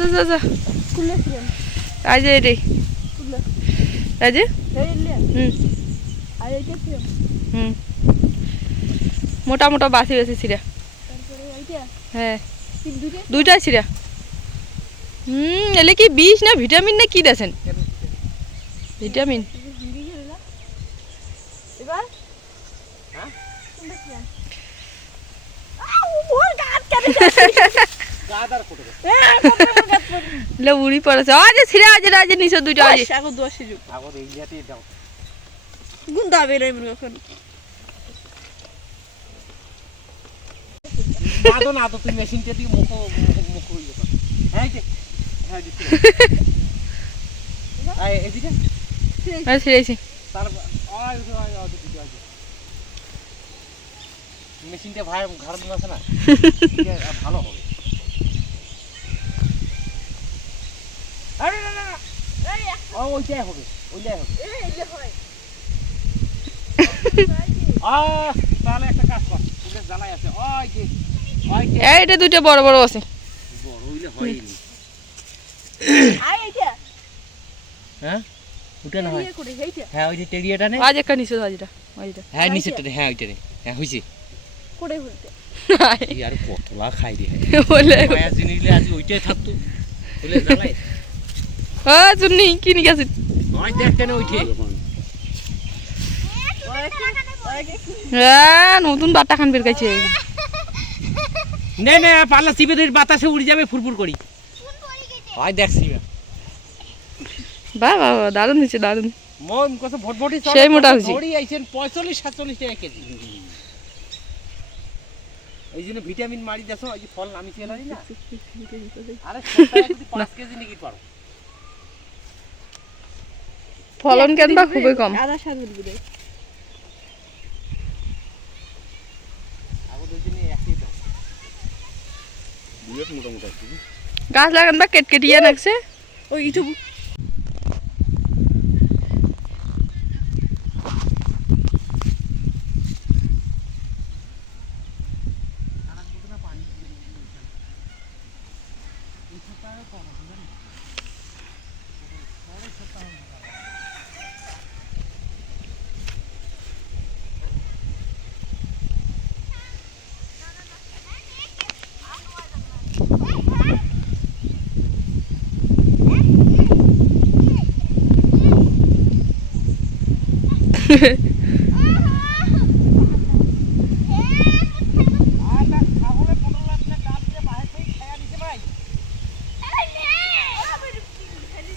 যা যা যা। রে হুম। হুম। মোটা মোটা বাসি বাসি ছিঁড়া। হ্যাঁ। দুইটাই ছিঁড়া। হুম এলে কি বিষ না ভিটামিন না কি দেছেন? ভিটামিন। উড়ি পড়েছে। আজ ছিঁড়া আজ আজ নিচে আজ দাও গুন্দা মনে এখন। নাদো নাদো তুই মেশিনটা দিয়ে মুখ মুখ মুখ হয়ে যাবে। হ্যাঁ যে হ্যাঁ দিচ্ছি আয় এদিকে আর ছিঁড়েছি তারপর আয় আয় আয় দিকে আয় মেশিনটা ভাই ঘর আছে না। ভালো হবে আরে না না না ও ওইটাই হবে ওইটাই হবে। তাহলে একটা কাজ কর পুলিশ আছে। ওই যে এইটা দুইটা বড় বড় আছে। বড় হইলে এইটা। হ্যাঁ? ওটা না হয়। হ্যাঁ ওই যে টেরিয়াটা নে। আজ একটা নিচে আজটা আজটা হ্যাঁ নিচেটা হ্যাঁ ওইটা নে। হ্যাঁ হইছে। কতলা খাই রে। বলে আজ ওইটাই থাকতো। বলে জ্বালাই ও ওই দেখ ওইঠে। হ্যাঁ নতুন বাটা খান বের কাছে নে নে ধরে বাতাসে উড়ে যাবে ফুরফুর করি। ওই দেখছি বাহ বাহ বাহ, দারুণ হয়েছে দারুণ। মন কত ভটভটি সেই মোটা হয়েছে। আইছেন পঁয়তাল্লিশ সাতচল্লিশ টাকা কেজি। এই জন্য ভিটামিন মারি দেখো এই ফল চেলারি না। আরে সপ্তাহে পাঁচ কেজি নাকি পারো। ফলন কেন বা খুবই কম। আদা স্বাদ গাছ লাগান বা কেটকেটিয়া নাকছে ওই ইউটিউব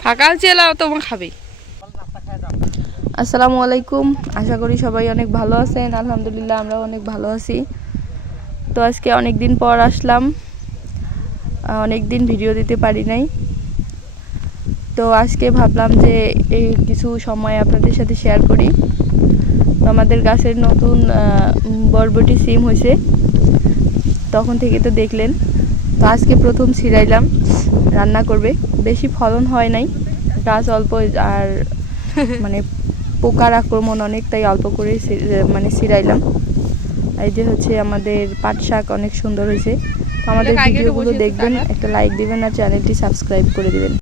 ফাঁকা হচ্ছে এলাও, তোমার খাবে। আসসালামু আলাইকুম, আশা করি সবাই অনেক ভালো আছেন, আলহামদুলিল্লাহ আমরা অনেক ভালো আছি। তো আজকে অনেক দিন পর আসলাম অনেক দিন ভিডিও দিতে পারি নাই। তো আজকে ভাবলাম যে এই কিছু সময় আপনাদের সাথে শেয়ার করি। তো আমাদের গাছের নতুন বরবটি সিম হয়েছে। তখন থেকে তো দেখলেন। তো আজকে প্রথম ছিড়াইলাম রান্না করবে। বেশি ফলন হয় নাই গাছ অল্প আর মানে পোকার আক্রমণ অনেক তাই অল্প করে মানে ছিড়াইলাম। এই যে হচ্ছে আমাদের পাট শাক অনেক সুন্দর হয়েছে। আমাদের ভিডিওগুলো দেখবেন একটা লাইক দিবেন আর চ্যানেলটি সাবস্ক্রাইব করে দিবেন।